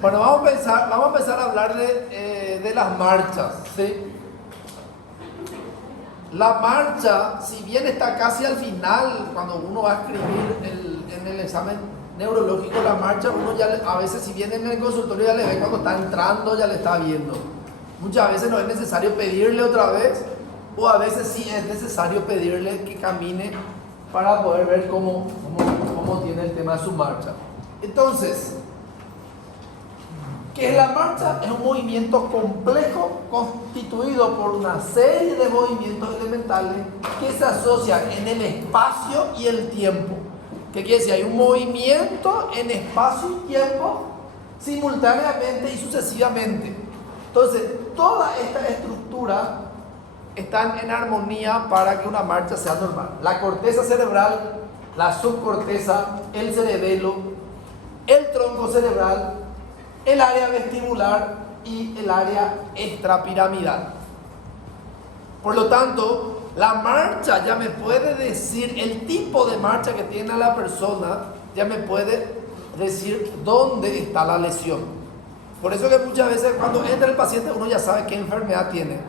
Bueno, vamos a empezar a hablar de las marchas, ¿sí? La marcha, si bien está casi al final, cuando uno va a escribir en el examen neurológico la marcha, uno ya a veces, si viene en el consultorio, ya le ve cuando está entrando, ya le está viendo. Muchas veces no es necesario pedirle otra vez, o a veces sí es necesario pedirle que camine para poder ver cómo tiene el tema de su marcha. Entonces, ¿qué es la marcha? Es un movimiento complejo constituido por una serie de movimientos elementales que se asocian en el espacio y el tiempo. ¿Qué quiere decir? Hay un movimiento en espacio y tiempo simultáneamente y sucesivamente. Entonces, toda esta estructura están en armonía para que una marcha sea normal. La corteza cerebral, la subcorteza, el cerebelo, el tronco cerebral, el área vestibular y el área extrapiramidal. Por lo tanto, la marcha ya me puede decir, el tipo de marcha que tiene la persona, ya me puede decir dónde está la lesión. Por eso que muchas veces cuando entra el paciente uno ya sabe qué enfermedad tiene,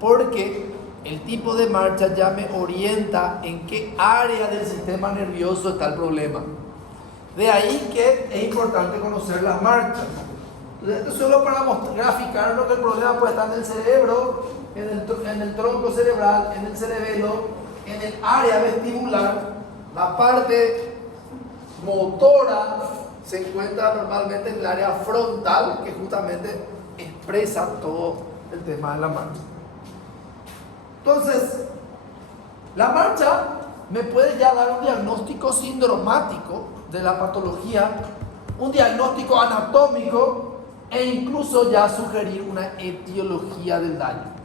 porque el tipo de marcha ya me orienta en qué área del sistema nervioso está el problema. De ahí que es importante conocer las marchas. Esto es solo para graficar lo que el problema puede estar en el cerebro, en el tronco cerebral, en el cerebelo, en el área vestibular. La parte motora se encuentra normalmente en el área frontal, que justamente expresa todo el tema de la marcha. Entonces, la marcha me puede ya dar un diagnóstico sindromático de la patología, un diagnóstico anatómico e incluso ya sugerir una etiología del daño.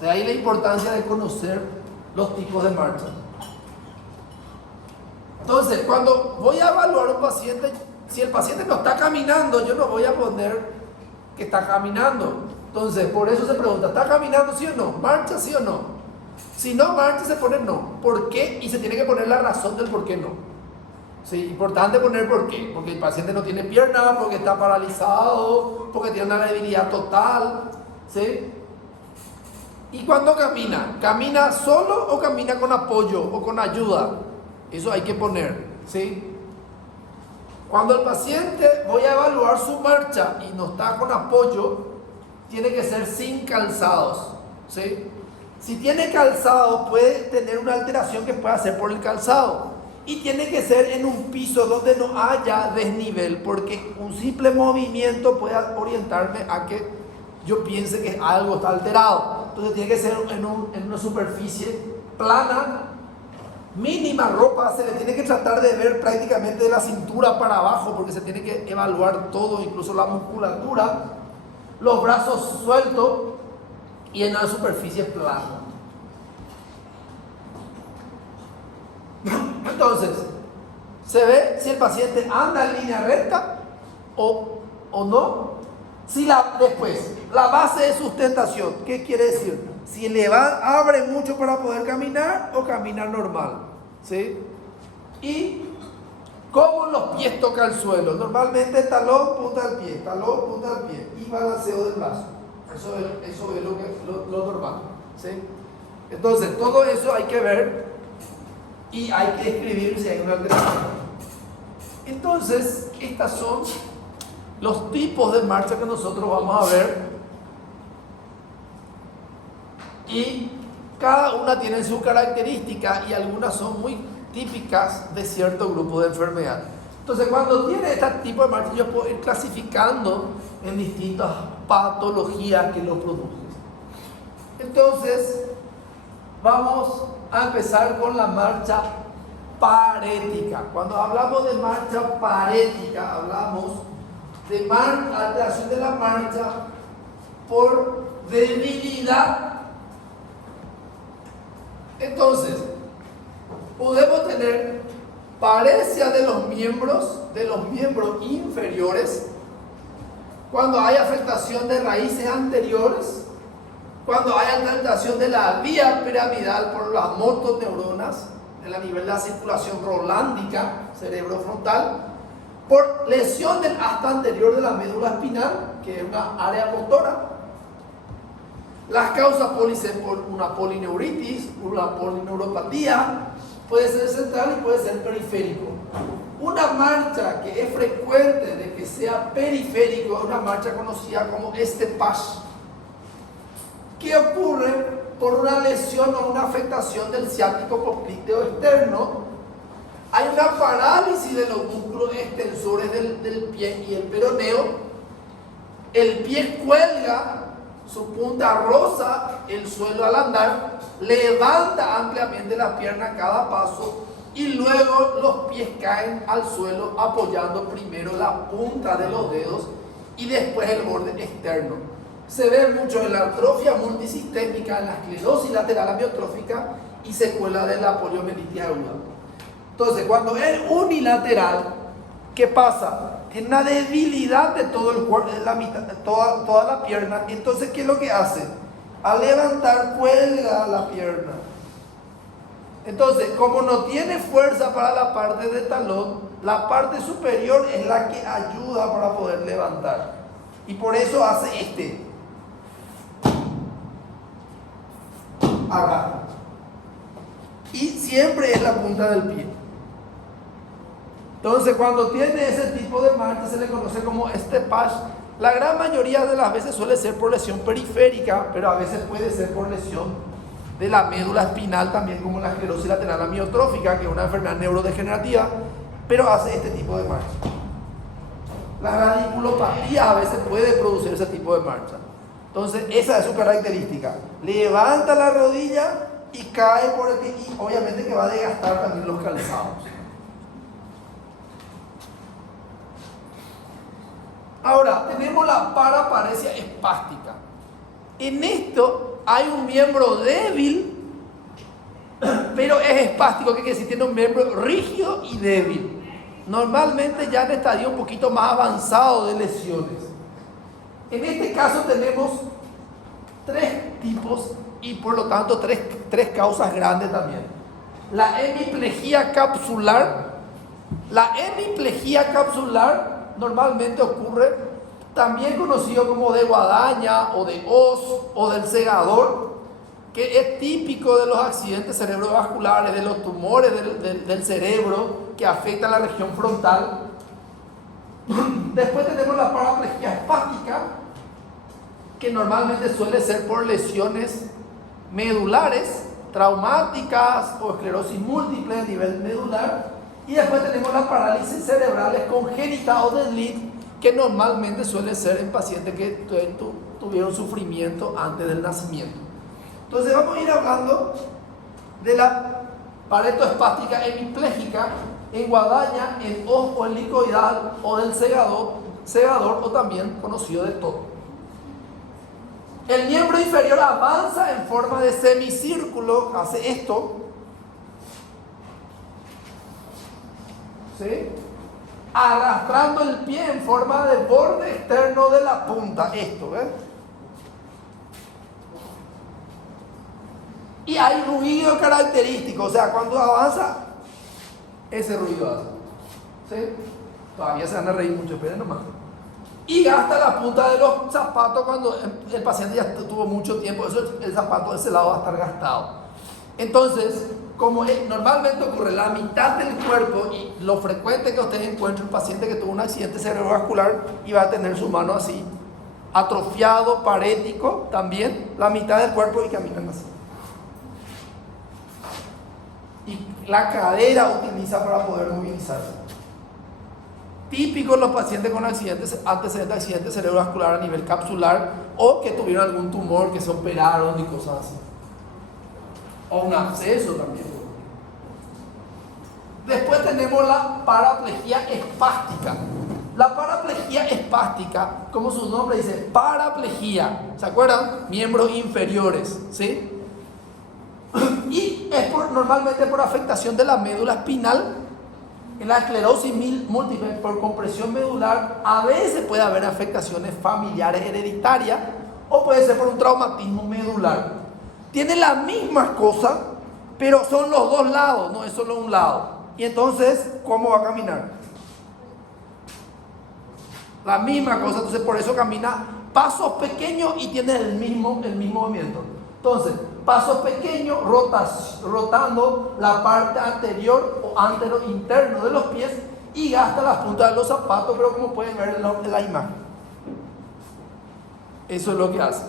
De ahí la importancia de conocer los tipos de marcha. Entonces, cuando voy a evaluar a un paciente, si el paciente no está caminando, yo no voy a poner que está caminando. Entonces, por eso se pregunta, ¿está caminando sí o no? ¿Marcha sí o no? Si no marcha, se pone no. ¿Por qué? Y se tiene que poner la razón del por qué no. Sí, importante poner por qué. Porque el paciente no tiene pierna, porque está paralizado, porque tiene una debilidad total. ¿Sí? ¿Y cuando camina? ¿Camina solo o camina con apoyo o con ayuda? Eso hay que poner. ¿Sí? Cuando el paciente voy a evaluar su marcha y no está con apoyo, tiene que ser sin calzados. ¿Sí? Si tiene calzado, puede tener una alteración que pueda ser por el calzado. Y tiene que ser en un piso donde no haya desnivel, porque un simple movimiento puede orientarme a que yo piense que algo está alterado. Entonces tiene que ser en una superficie plana, mínima ropa, se le tiene que tratar de ver prácticamente de la cintura para abajo, porque se tiene que evaluar todo, incluso la musculatura, los brazos sueltos, y en una superficie plana. Entonces, se ve si el paciente anda en línea recta o no. Después, la base de sustentación, ¿qué quiere decir? Si abre mucho para poder caminar o caminar normal. ¿Sí? Y cómo los pies tocan el suelo. Normalmente talón, punta del pie, talón, punta del pie y balanceo del brazo. Eso es lo normal. ¿Sí? Entonces, todo eso hay que ver y hay que escribir si hay una alteración. Entonces, estos son los tipos de marcha que nosotros vamos a ver. Y cada una tiene su característica y algunas son muy típicas de cierto grupo de enfermedad. Entonces, cuando tiene este tipo de marcha, yo puedo ir clasificando en distintas patologías que lo producen. Entonces, vamos a empezar con la marcha parética. Cuando hablamos de marcha parética, hablamos de alteración de la marcha por debilidad. Entonces, podemos tener paresia de los miembros inferiores, cuando hay afectación de raíces anteriores, cuando hay alteración de la vía piramidal por las motoneuronas, en el nivel de la circulación rolándica cerebro-frontal, por lesión del asta anterior de la médula espinal, que es una área motora. Las causas pueden ser por una polineuritis, una polineuropatía, puede ser central y puede ser periférico. Una marcha que es frecuente de que sea periférico es una marcha conocida como Estepage, que ocurre por una lesión o una afectación del ciático popliteo externo. Hay una parálisis de los músculos extensores del pie y el peroneo. El pie cuelga, su punta roza el suelo al andar, levanta ampliamente la pierna a cada paso y luego los pies caen al suelo apoyando primero la punta de los dedos y después el borde externo. Se ve mucho en la atrofia multisistémica, en la esclerosis lateral amiotrófica y secuela de la poliomielitis aguda. Entonces, cuando es unilateral, ¿qué pasa? Es una debilidad de todo el cuerpo, de la mitad, de toda la pierna. Entonces, ¿qué es lo que hace? Al levantar, cuelga la pierna. Entonces, como no tiene fuerza para la parte de talón, la parte superior es la que ayuda para poder levantar. Y por eso hace agarra. Y siempre es la punta del pie. Entonces, cuando tiene ese tipo de marcha se le conoce como Estepage. La gran mayoría de las veces suele ser por lesión periférica, pero a veces puede ser por lesión de la médula espinal también, como la esclerosis lateral amiotrófica, que es una enfermedad neurodegenerativa, pero hace este tipo de marcha. La radiculopatía a veces puede producir ese tipo de marcha. Entonces, esa es su característica. Levanta la rodilla y cae por el pie, y obviamente que va a desgastar también los calzados. Ahora, tenemos la paraparesia espástica. En esto hay un miembro débil, pero es espástico, que quiere decir tiene un miembro rígido y débil. Normalmente ya en estadio un poquito más avanzado de lesiones. En este caso tenemos 3 tipos y por lo tanto tres causas grandes también. La hemiplegia capsular. La hemiplegia capsular normalmente ocurre, también conocido como de guadaña o de hoz o del segador, que es típico de los accidentes cerebrovasculares, de los tumores del cerebro que afectan la región frontal. Después tenemos la paraplegia espástica, que normalmente suele ser por lesiones medulares, traumáticas o esclerosis múltiple a nivel medular. Y después tenemos las parálisis cerebrales congénitas o de Lead, que normalmente suele ser en pacientes que tuvieron sufrimiento antes del nacimiento. Entonces vamos a ir hablando de la paretoespástica hemipléjica en guadaña, en hoz o helicoidal o del segador o también conocido de TOD. El miembro inferior avanza en forma de semicírculo, hace esto, ¿sí?, arrastrando el pie en forma de borde externo de la punta, esto, ¿ves? Y hay ruido característico, o sea, cuando avanza, ese ruido hace, ¿sí? Todavía se van a reír mucho, esperen nomás. Y gasta la punta de los zapatos cuando el paciente ya tuvo mucho tiempo, el zapato de ese lado va a estar gastado. Entonces, como normalmente ocurre la mitad del cuerpo, y lo frecuente que ustedes encuentren un paciente que tuvo un accidente cerebrovascular y va a tener su mano así, atrofiado, parético, también la mitad del cuerpo y caminan así. Y la cadera utiliza para poder movilizarse. Típico en los pacientes con antecedentes de accidente cerebrovascular a nivel capsular o que tuvieron algún tumor, que se operaron y cosas así. O un absceso también. Después tenemos la paraplegia espástica. La paraplegia espástica, como su nombre dice, paraplegia, ¿se acuerdan? Miembros inferiores, ¿sí? Y es normalmente por afectación de la médula espinal. En la esclerosis múltiple por compresión medular, a veces puede haber afectaciones familiares hereditarias o puede ser por un traumatismo medular. Tiene la misma cosa, pero son los dos lados, no es solo un lado. Y entonces, ¿cómo va a caminar? La misma cosa, entonces por eso camina pasos pequeños y tiene el mismo movimiento. Entonces, pasos pequeños, rotando la parte anterior o antero interno de los pies y gasta las puntas de los zapatos, pero como pueden ver en la imagen. Eso es lo que hace.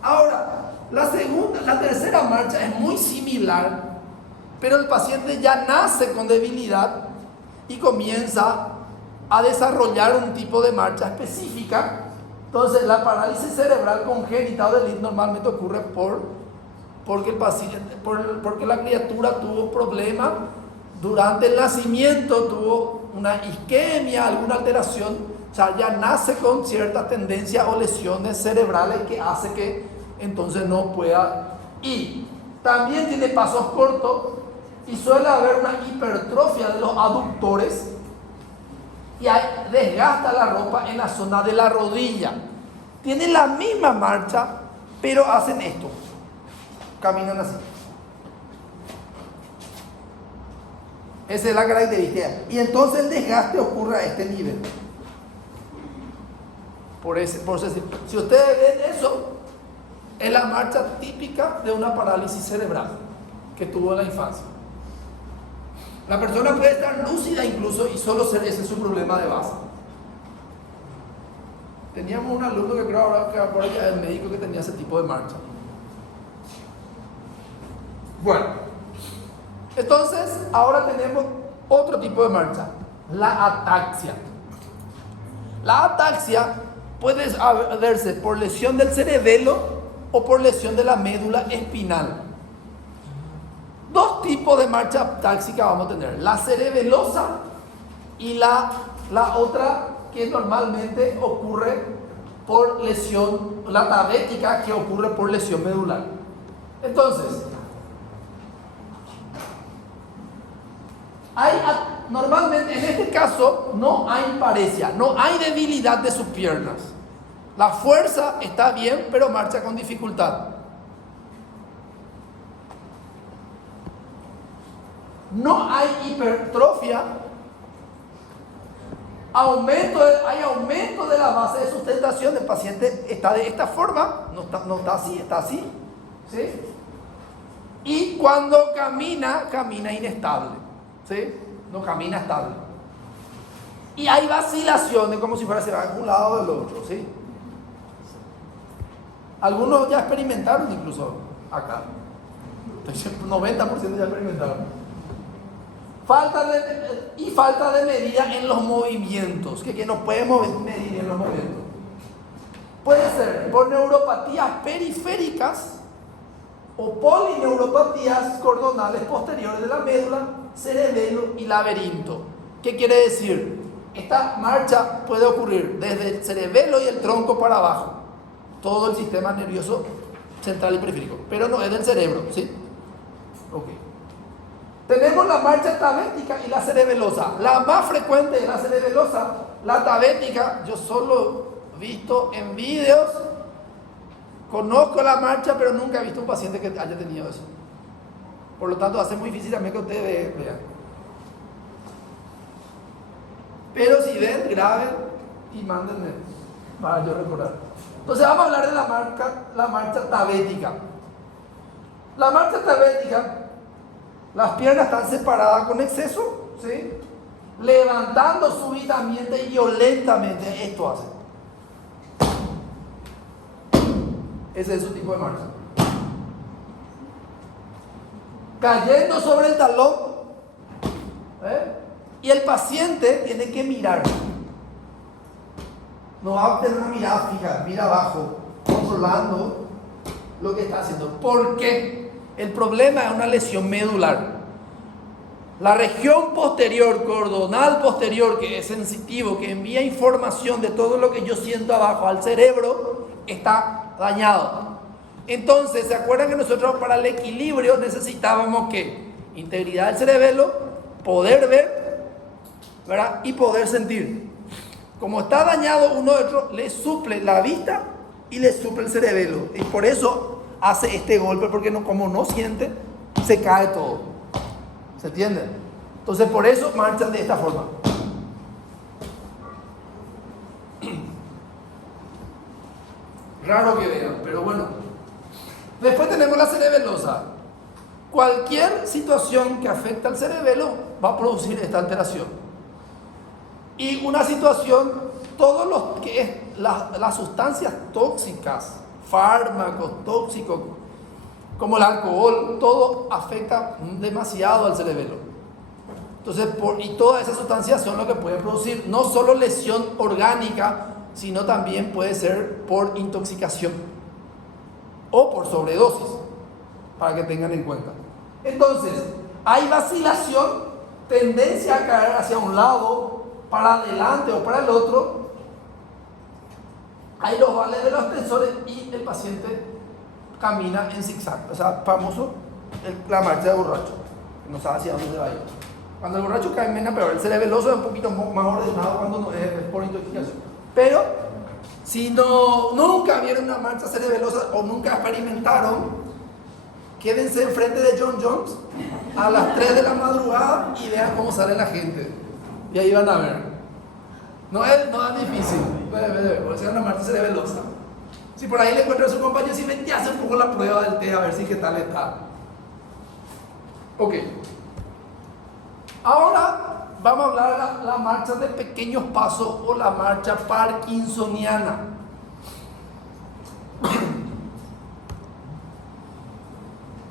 Ahora, la tercera marcha es muy similar, pero el paciente ya nace con debilidad y comienza a desarrollar un tipo de marcha específica. Entonces, la parálisis cerebral congénita o delito normalmente ocurre porque la criatura tuvo problemas durante el nacimiento, tuvo una isquemia, alguna alteración, o sea, ya nace con ciertas tendencias o lesiones cerebrales que hace que entonces no pueda. Y también tiene pasos cortos y suele haber una hipertrofia de los aductores y desgasta la ropa en la zona de la rodilla. Tienen la misma marcha, pero hacen esto. Caminan así. Esa es la característica. Y entonces el desgaste ocurre a este nivel. Por eso, si ustedes ven eso, es la marcha típica de una parálisis cerebral que tuvo en la infancia. La persona puede estar lúcida incluso y solo ese es su problema de base. Teníamos un alumno que creo ahora que ya es el médico que tenía ese tipo de marcha. Bueno, entonces ahora tenemos otro tipo de marcha, la ataxia. La ataxia puede verse por lesión del cerebelo o por lesión de la médula espinal. Dos tipos de marcha atáxica vamos a tener, la cerebelosa y la otra que normalmente ocurre por lesión, la tabética, que ocurre por lesión medular. Entonces, normalmente en este caso no hay paresia, no hay debilidad de sus piernas. La fuerza está bien, pero marcha con dificultad. No hay hipertrofia, hay aumento de la base de sustentación. El paciente está de esta forma, no está así, está así, ¿sí? Y cuando camina inestable, ¿sí? No camina estable. Y hay vacilaciones como si fuera se va de un lado o del otro, ¿sí? Algunos ya experimentaron incluso acá. 90% ya experimentaron. Falta de medida en los movimientos, que no podemos medir en los movimientos. Puede ser por neuropatías periféricas o polineuropatías cordonales posteriores de la médula, cerebelo y laberinto. ¿Qué quiere decir? Esta marcha puede ocurrir desde el cerebelo y el tronco para abajo, todo el sistema nervioso central y periférico, pero no es del cerebro, ¿sí? Ok. Tenemos la marcha tabética y la cerebelosa. La más frecuente es la cerebelosa. La tabética, yo solo he visto en videos, conozco la marcha, pero nunca he visto un paciente que haya tenido eso. Por lo tanto, hace muy difícil también que ustedes vean. Pero si ven, graben y mándenme para yo recordar. Entonces vamos a hablar de la marcha tabética. La marcha tabética, las piernas están separadas con exceso, ¿sí? Levantando súbitamente y violentamente. Esto hace. Ese es su tipo de marcha. Cayendo sobre el talón, y el paciente tiene que mirar. No va a tener una mirada fija, mira abajo, controlando lo que está haciendo. ¿Por qué? El problema es una lesión medular. La región posterior, cordonal posterior, que es sensitivo, que envía información de todo lo que yo siento abajo al cerebro, está dañado. Entonces, ¿se acuerdan que nosotros para el equilibrio necesitábamos qué? Integridad del cerebelo, poder ver, ¿verdad? Y poder sentir. Como está dañado uno de otro, le suple la vista y le suple el cerebelo. Y por eso hace este golpe, porque como no siente, se cae todo. ¿Se entiende? Entonces por eso marchan de esta forma. Raro que vean, pero bueno. Después tenemos la cerebelosa. Cualquier situación que afecte al cerebelo va a producir esta alteración. Y una situación, todo lo que es las sustancias tóxicas, fármacos tóxicos, como el alcohol, todo afecta demasiado al cerebelo. Entonces, y todas esas sustancias son lo que pueden producir no solo lesión orgánica, sino también puede ser por intoxicación o por sobredosis, para que tengan en cuenta. Entonces, hay vacilación, tendencia a caer hacia un lado, para adelante o para el otro. Hay los vales de los tensores y el paciente camina en zigzag. O sea, famoso la marcha de borracho, que no sabe hacia dónde se va a ir. Cuando el borracho camina peor, el cerebeloso es un poquito más ordenado cuando no es por intoxicación. Pero si nunca vieron una marcha cerebelosa o nunca experimentaron, quédense enfrente de John Jones a las 3 de la madrugada y vean cómo sale la gente. Y ahí van a ver. No es difícil. Puede ser una marcha cerebelosa. Si por ahí le encuentran a su compañero, si ven, hace un poco la prueba del té a ver si qué tal está. Ok. Ahora vamos a hablar de la marcha de pequeños pasos o la marcha parkinsoniana.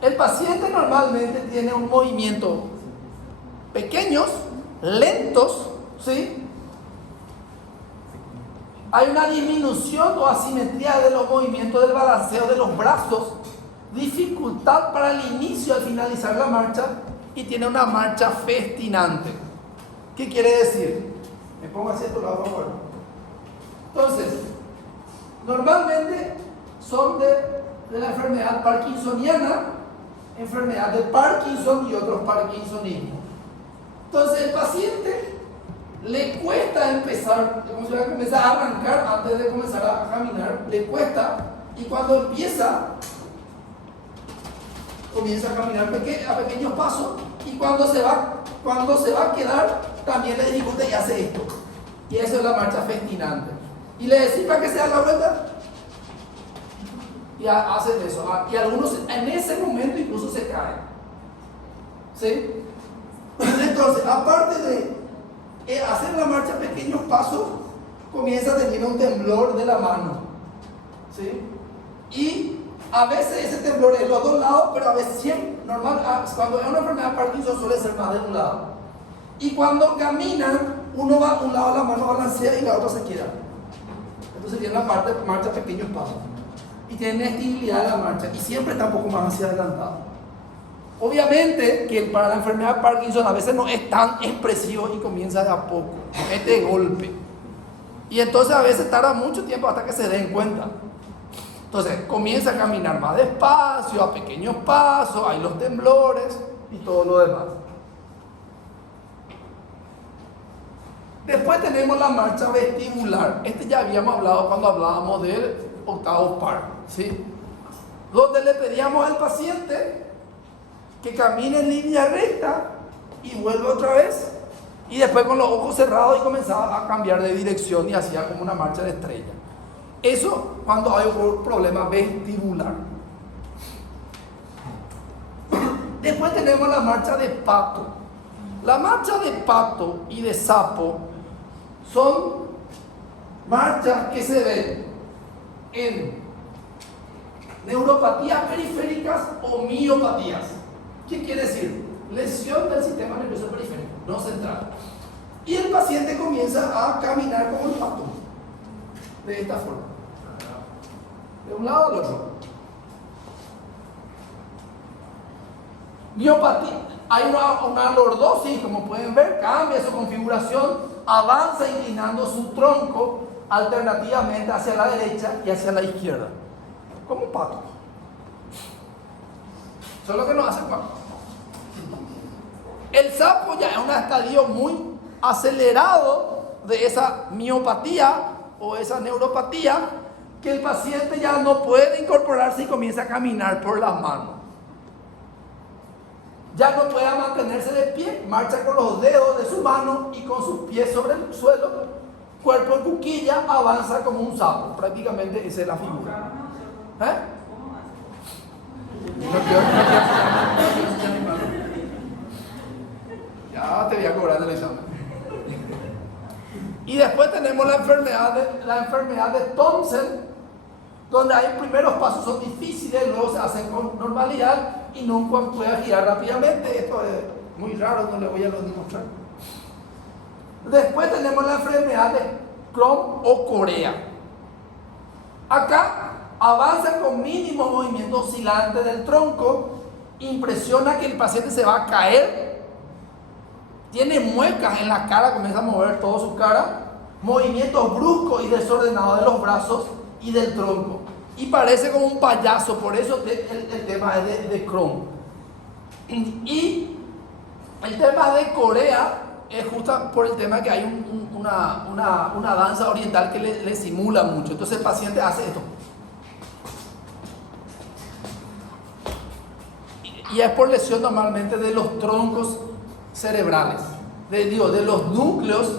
El paciente normalmente tiene un movimiento pequeños, lentos, ¿sí? Hay una disminución o asimetría de los movimientos del balanceo de los brazos, dificultad para el inicio al finalizar la marcha y tiene una marcha festinante. ¿Qué quiere decir? Me pongo así a tu lado, por favor. Entonces, normalmente son de la enfermedad parkinsoniana, enfermedad de Parkinson y otros parkinsonismos. Entonces, el paciente le cuesta empezar, a arrancar antes de comenzar a caminar, le cuesta, y cuando comienza a caminar a pequeños pasos, y cuando se va a quedar, también le dificulta y hace esto. Y eso es la marcha festinante. Y le decís para que se haga la vuelta, y hacen eso. Y algunos en ese momento incluso se caen. ¿Sí? Entonces, aparte de hacer la marcha a pequeños pasos, comienza a tener un temblor de la mano. ¿Sí? Y a veces ese temblor es los dos lados, pero a veces siempre, cuando es una enfermedad de Parkinson suele ser más de un lado. Y cuando camina, uno va a un lado, la mano balancea y la otra se queda. Entonces tiene la parte marcha a pequeños pasos. Y tiene estibilidad de la marcha. Y siempre está un poco más hacia adelantado. Obviamente que para la enfermedad de Parkinson a veces no es tan expresivo y comienza de a poco, de golpe. Y entonces a veces tarda mucho tiempo hasta que se den cuenta. Entonces comienza a caminar más despacio, a pequeños pasos, hay los temblores y todo lo demás. Después tenemos la marcha vestibular. Ya habíamos hablado cuando hablábamos del octavo par, ¿sí? Donde le pedíamos al paciente que camine en línea recta y vuelva otra vez, y después con los ojos cerrados y comenzaba a cambiar de dirección y hacía como una marcha de estrella. Eso cuando hay un problema vestibular. Después tenemos la marcha de pato. La marcha de pato y de sapo son marchas que se ven en neuropatías periféricas o miopatías. ¿Qué quiere decir? Lesión del sistema nervioso periférico, no central. Y el paciente comienza a caminar como el pato, de esta forma, de un lado al otro. Miopatía, hay una lordosis, como pueden ver, cambia su configuración, avanza inclinando su tronco alternativamente hacia la derecha y hacia la izquierda, como un pato. Solo que no hace cuatro. El sapo ya es un estadio muy acelerado de esa miopatía o esa neuropatía, que el paciente ya no puede incorporarse y comienza a caminar por las manos. Ya no puede mantenerse de pie, marcha con los dedos de su mano y con sus pies sobre el suelo cuerpo de cuquilla, avanza como un sapo. Prácticamente esa es la figura. Ya te voy a cobrar el examen. Y después tenemos la enfermedad de Thomsen, donde hay primeros pasos son difíciles, luego se hacen con normalidad y nunca puede girar rápidamente. Esto es muy raro, no le voy a demostrar. Después tenemos la enfermedad de Crohn o Corea. Acá avanza con mínimo movimiento oscilante del tronco, impresiona que el paciente se va a caer, tiene muecas en la cara, comienza a mover toda su cara, movimientos bruscos y desordenados de los brazos y del tronco. Y parece como un payaso, por eso el tema es de Crohn. Y el tema de Corea es justo por el tema que hay una danza oriental que le simula mucho. Entonces el paciente hace esto. Y es por lesión normalmente de los troncos cerebrales, de los núcleos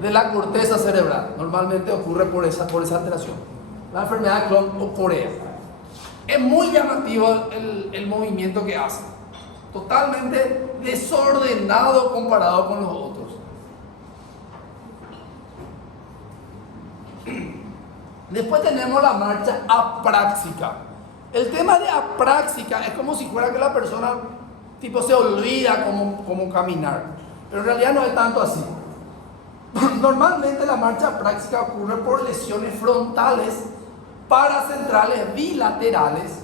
de la corteza cerebral. Normalmente ocurre por esa alteración. La enfermedad de Crohn o Corea. Es muy llamativo el movimiento que hace. Totalmente desordenado comparado con los otros. Después tenemos la marcha apráxica. El tema de apráxica es como si fuera que la persona tipo se olvida cómo caminar, pero en realidad no es tanto así. Normalmente la marcha apráxica ocurre por lesiones frontales, paracentrales, bilaterales.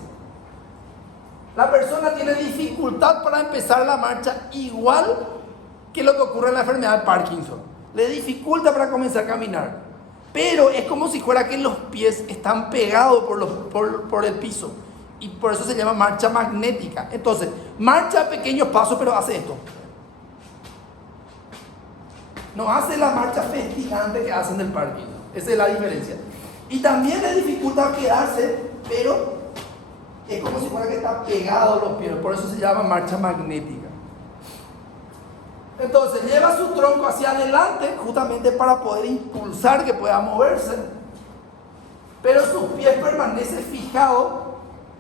La persona tiene dificultad para empezar la marcha, igual que lo que ocurre en la enfermedad de Parkinson. Le dificulta para comenzar a caminar, pero es como si fuera que los pies están pegados por el piso, y por eso se llama marcha magnética. Entonces, marcha a pequeños pasos, pero hace esto. No hace la marcha festigante que hacen del Parkinson. Esa es la diferencia. Y también le dificulta quedarse, pero es como si fuera que está pegado a los pies. Por eso se llama marcha magnética. Entonces lleva su tronco hacia adelante justamente para poder impulsar que pueda moverse, pero sus pies permanecen fijados,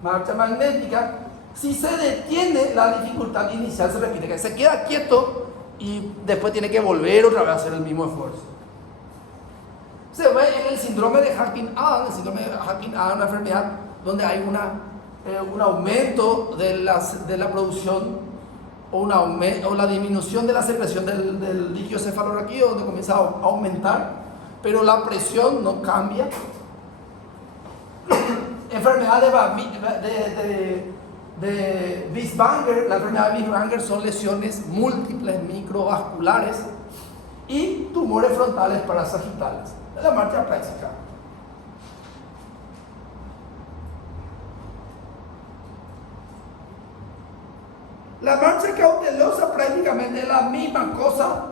marcha magnética. Si se detiene, la dificultad inicial se repite, que se queda quieto y después tiene que volver otra vez a hacer el mismo esfuerzo. Se ve en el síndrome de Hacking-Ann. El síndrome de Hacking-Ann es una enfermedad donde hay un aumento de la producción o la disminución de la secreción del líquido cefalorraquídeo, donde comienza a aumentar, pero la presión no cambia. Enfermedad de Bieswanger. La enfermedad de Bieswanger son lesiones múltiples microvasculares y tumores frontales parasagittales. Es la marcha apráxica. La marcha cautelosa prácticamente es la misma cosa,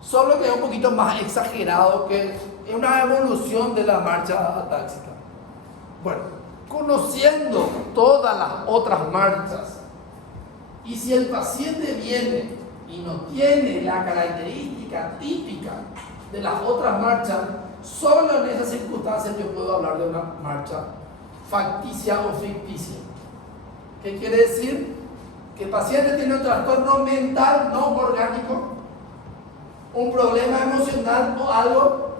solo que es un poquito más exagerado, que es una evolución de la marcha atáxica. Bueno, conociendo todas las otras marchas, y si el paciente viene y no tiene la característica típica de las otras marchas, solo en esas circunstancias yo puedo hablar de una marcha facticia o ficticia. ¿Qué quiere decir? Que el paciente tiene un trastorno mental no orgánico, un problema emocional o algo,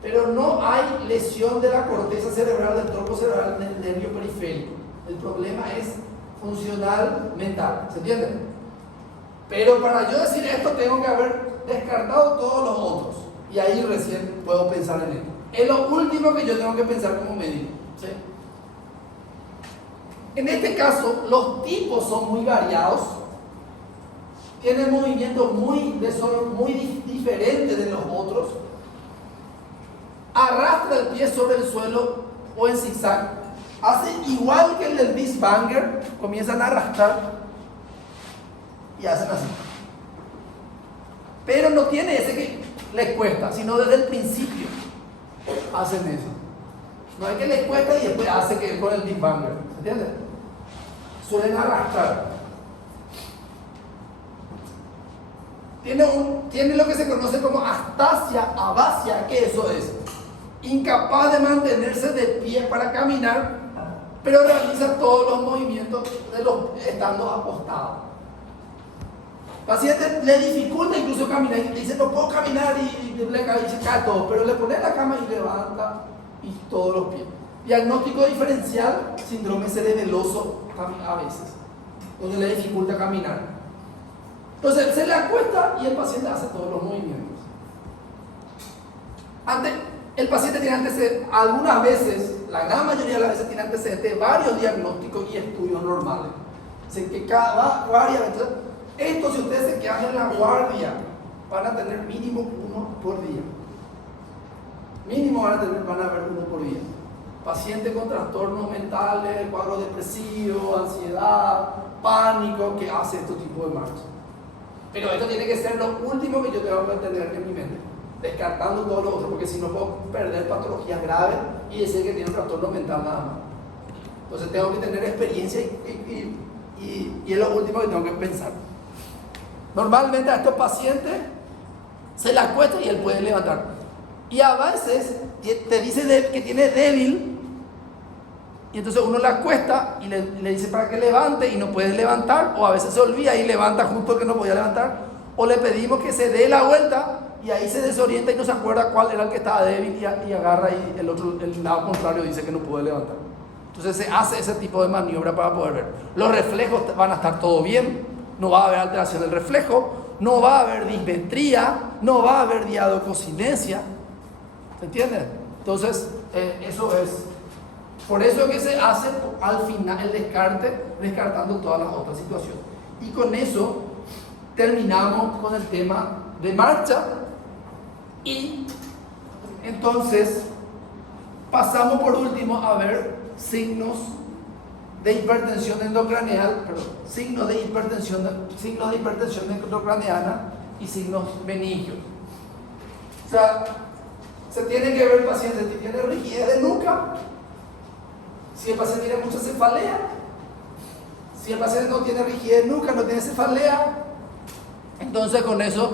pero no hay lesión de la corteza cerebral, del tronco cerebral, del nervio periférico. El problema es funcional mental, ¿se entiende? Pero para yo decir esto tengo que haber descartado todos los otros, y ahí recién puedo pensar en esto. Es lo último que yo tengo que pensar como médico, ¿sí? En este caso, los tipos son muy variados, tienen movimientos muy diferentes de los otros, arrastra el pie sobre el suelo o en zigzag, hace igual que el del Bieswanger, comienzan a arrastrar y hacen así. Pero no tiene ese que les cuesta, sino desde el principio hacen eso. No hay que les cuesta y después hace que con el Bieswanger, ¿entiendes? Suelen arrastrar. tiene lo que se conoce como astasia, abasia, que eso es incapaz de mantenerse de pie para caminar, pero realiza todos los movimientos estando acostado. El paciente le dificulta incluso caminar, y dice no puedo caminar y le cae todo, pero le pone la cama y levanta y todos los pies. Diagnóstico diferencial, síndrome cerebeloso a veces, donde le dificulta caminar. Entonces se le acuesta y el paciente hace todos los movimientos. El paciente tiene antecedentes, algunas veces, la gran mayoría de las veces tiene antecedentes de varios diagnósticos y estudios normales. Así que varias veces, esto si ustedes se quedan en la guardia, van a tener mínimo uno por día. Mínimo van a ver uno por día. Paciente con trastornos mentales, cuadro depresivo, ansiedad, pánico, que hace este tipo de marchas. Pero esto tiene que ser lo último que yo tengo que tener en mi mente, descartando todo lo otro, porque si no puedo perder patologías graves y decir que tiene un trastorno mental nada más. Entonces tengo que tener experiencia y es lo último que tengo que pensar. Normalmente a estos pacientes se le acuesta y él puede levantar. Y a veces te dice que tiene débil, y entonces uno le acuesta y le dice para que levante y no puede levantar, o a veces se olvida y levanta justo que no podía levantar, o le pedimos que se dé la vuelta y ahí se desorienta y no se acuerda cuál era el que estaba débil y agarra y el lado contrario dice que no puede levantar. Entonces se hace ese tipo de maniobra para poder ver. Los reflejos van a estar todo bien, no va a haber alteración del reflejo, no va a haber dismetría, no va a haber diadococinesia. ¿Se entiende? Entonces, eso es. Por eso es que se hace al final el descarte, descartando todas las otras situaciones. Y con eso terminamos con el tema de marcha. Y entonces pasamos por último a ver signos de hipertensión endocraneal, signos de hipertensión endocraneana y signos meningios. O sea, se tiene que ver el paciente si tiene rigidez de nuca, si el paciente tiene mucha cefalea, si el paciente no tiene rigidez de nuca, no tiene cefalea. Entonces con eso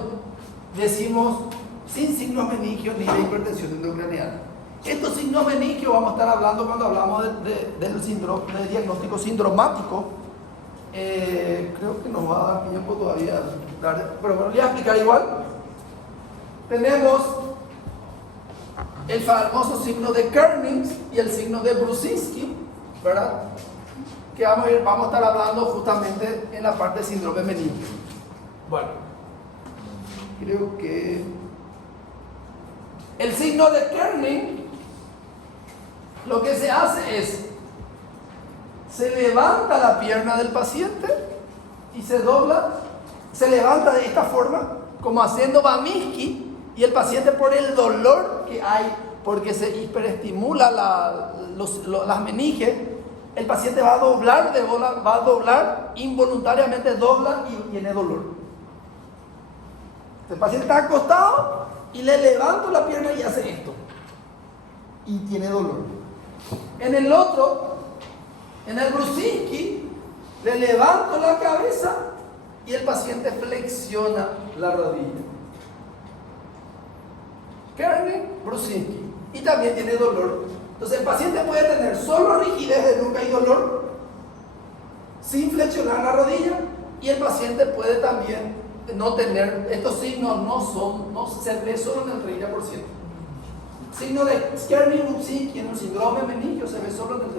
decimos sin signos meningios ni de hipertensión endocraneana. Estos signos meningios vamos a estar hablando cuando hablamos del diagnóstico sindromático. Creo que nos va a dar tiempo todavía, pero bueno, le voy a explicar igual. Tenemos el famoso signo de Kernig's y el signo de Brusinski, ¿verdad? Que vamos a estar hablando justamente en la parte de síndrome meningio. Bueno, creo que el signo de Kernig, lo que se hace es, se levanta la pierna del paciente y se dobla, se levanta de esta forma, como haciendo Baminsky, y el paciente por el dolor que hay, porque se hiperestimula las meninges, el paciente va a doblar, involuntariamente dobla y tiene dolor. El paciente está acostado y le levanto la pierna y hace esto. Y tiene dolor. En el otro, en el Brusinski, le levanto la cabeza y el paciente flexiona la rodilla. Kernig, Brusinski. Y también tiene dolor. Entonces el paciente puede tener solo rigidez de nuca y dolor sin flexionar la rodilla, y el paciente puede también no tener, estos signos no se ve solo en el 30%. Signo de Kernig-Brusinski en un síndrome meningio se ve solo en el 30%.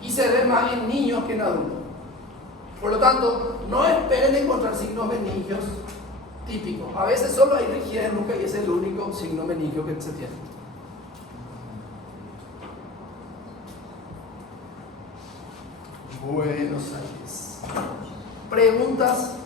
Y se ve más en niños que en adultos. Por lo tanto, no esperen encontrar signos meningios típicos. A veces solo hay rigidez de nuca y ese es el único signo meningio que se tiene. Buenos Aires. ¿Preguntas?